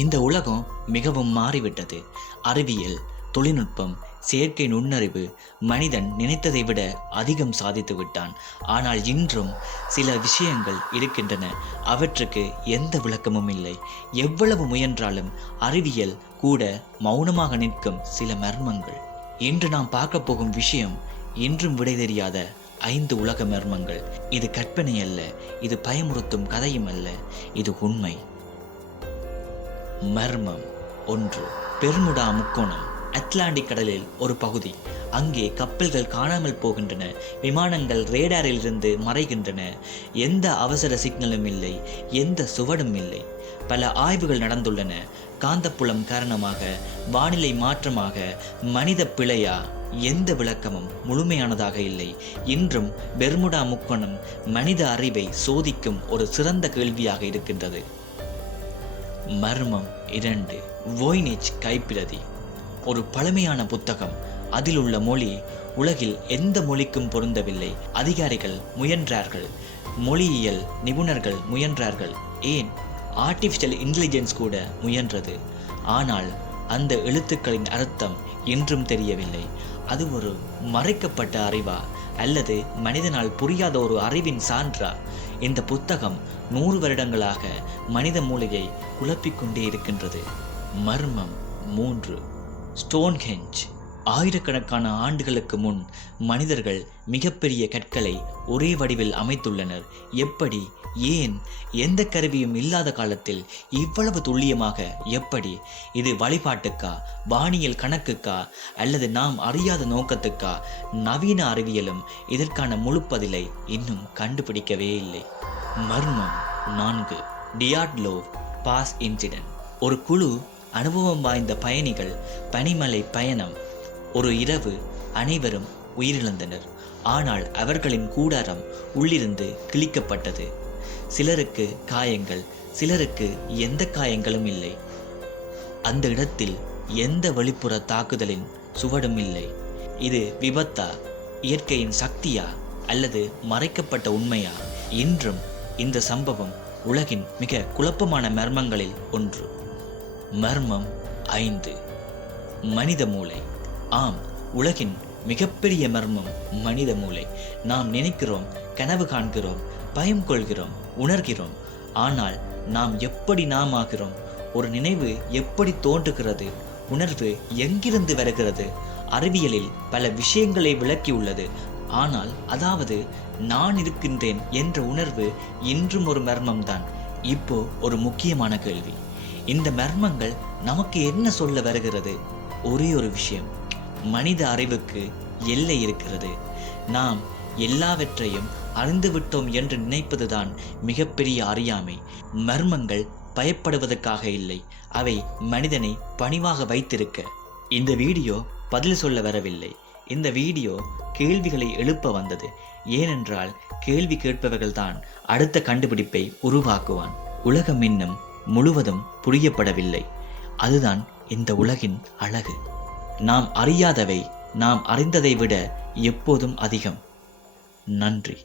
இந்த உலகம் மிகவும் மாறிவிட்டது. அறிவியல், தொழில்நுட்பம், செயற்கை நுண்ணறிவு, மனிதன் நினைத்ததை விட அதிகம் சாதித்து விட்டான். ஆனால் இன்றும் சில விஷயங்கள் இருக்கின்றன, அவற்றுக்கு எந்த விளக்கமும் இல்லை. எவ்வளவு முயன்றாலும் அறிவியல் கூட மௌனமாக நிற்கும் சில மர்மங்கள். இன்று நாம் பார்க்க போகும் விஷயம் இன்றும் விடை தெரியாத 5 உலக மர்மங்கள். இது கற்பனை அல்ல, இது பயமுறுத்தும் கதையும் அல்ல, இது உண்மை. மர்மம் 1. பெர்முடா முக்கோணம். அட்லாண்டிக் கடலில் ஒரு பகுதி. அங்கே கப்பல்கள் காணாமல் போகின்றன, விமானங்கள் ரேடாரில் இருந்து மறைகின்றன. எந்த அவசர சிக்னலும் இல்லை, எந்த சுவடும் இல்லை. பல ஆய்வுகள் நடந்துள்ளன. காந்தப்புலம் காரணமாக, வானிலை மாற்றமாக, மனித பிழையா? எந்த விளக்கமும் முழுமையானதாக இல்லை. இன்றும் பெர்முடா முக்கோணம் மனித அறிவை சோதிக்கும் ஒரு சிறந்த கேள்வியாக இருக்கின்றது. மர்மம் 2. வோய்னிச் கைப்பிரதி. ஒரு பழமையான புத்தகம். அதில் உள்ள மொழி உலகில் எந்த மொழிக்கும் பொருந்தவில்லை. அதிகாரிகள் முயன்றார்கள், மொழியியல் நிபுணர்கள் முயன்றார்கள், ஏன் ஆர்டிஃபிஷியல் இன்டெலிஜென்ஸ் கூட முயன்றது. ஆனால் அந்த எழுத்துக்களின் அர்த்தம் இன்றும் தெரியவில்லை. அது ஒரு மறைக்கப்பட்ட அறிவா அல்லது மனிதனால் புரியாத ஒரு அறிவின் சான்றா? இந்த புத்தகம் 100 வருடங்களாக மனித மூளையை குழப்பிக்கொண்டே இருக்கின்றது. மர்மம் 3. ஸ்டோன்ஹெஞ்ச். ஆயிரக்கணக்கான ஆண்டுகளுக்கு முன் மனிதர்கள் மிகப்பெரிய கற்களை ஒரே வடிவில் அமைத்துள்ளனர். எப்படி, ஏன்? எந்த கருவியும் இல்லாத காலத்தில் இவ்வளவு துல்லியமாக எப்படி? இது வழிபாட்டுக்கா, வானியல் கணக்குக்கா, அல்லது நாம் அறியாத நோக்கத்துக்கா? நவீன அறிவியலும் இதற்கான முழு பதிலை இன்னும் கண்டுபிடிக்கவே இல்லை. மர்மம் 4. டியாட்லோ பாஸ் இன்சிடென்ட். ஒரு குழு அனுபவம் வாய்ந்த பயணிகள் பனிமலை பயணம். ஒரு இரவு அனைவரும் உயிரிழந்தனர். ஆனால் அவர்களின் கூடாரம் உள்ளிருந்து கிழிக்கப்பட்டது. சிலருக்கு காயங்கள், சிலருக்கு எந்த காயங்களும் இல்லை. அந்த இடத்தில் எந்த வெளிப்புற தாக்குதலின் சுவடும் இல்லை. இது விபத்தா, இயற்கையின் சக்தியா, அல்லது மறைக்கப்பட்ட உண்மையா? இன்றும் இந்த சம்பவம் உலகின் மிக குழப்பமான மர்மங்களில் ஒன்று. மர்மம் 5. மனித மூளை. ஆம், உலகின் மிகப்பெரிய மர்மம் மனித மூளை. நாம் நினைக்கிறோம், கனவு காண்கிறோம், பயம் கொள்கிறோம், உணர்கிறோம். ஆனால் நாம் எப்படி நாம் ஆகிறோம்? ஒரு நினைவு எப்படி தோன்றுகிறது? உணர்வு எங்கிருந்து வருகிறது? அறிவியலில் பல விஷயங்களை விளக்கியுள்ளது. ஆனால் அதாவது நான் இருக்கின்றேன் என்ற உணர்வு இன்றும் ஒரு மர்மம்தான். இப்போ ஒரு முக்கியமான கேள்வி, இந்த மர்மங்கள் நமக்கு என்ன சொல்ல வருகிறது? ஒரே ஒரு விஷயம், மனித அறிவுக்கு எல்லை இருக்கிறது. நாம் எல்லாவற்றையும் அறிந்துவிட்டோம் என்று நினைப்பதுதான் மிகப்பெரிய அறியாமை. மர்மங்கள் பயப்படுவதற்காக இல்லை, அவை மனிதனை பணிவாக வைத்திருக்க. இந்த வீடியோ பதில் சொல்ல வரவில்லை. இந்த வீடியோ கேள்விகளை எழுப்ப வந்தது. ஏனென்றால் கேள்வி கேட்பவர்கள்தான் அடுத்த கண்டுபிடிப்பை உருவாக்குவான். உலகம் இன்னும் முழுவதும் புரியப்படவில்லை. அதுதான் இந்த உலகின் அழகு. நாம் அறியாதவை நாம் அறிந்ததை விட எப்போதும் அதிகம். நன்றி.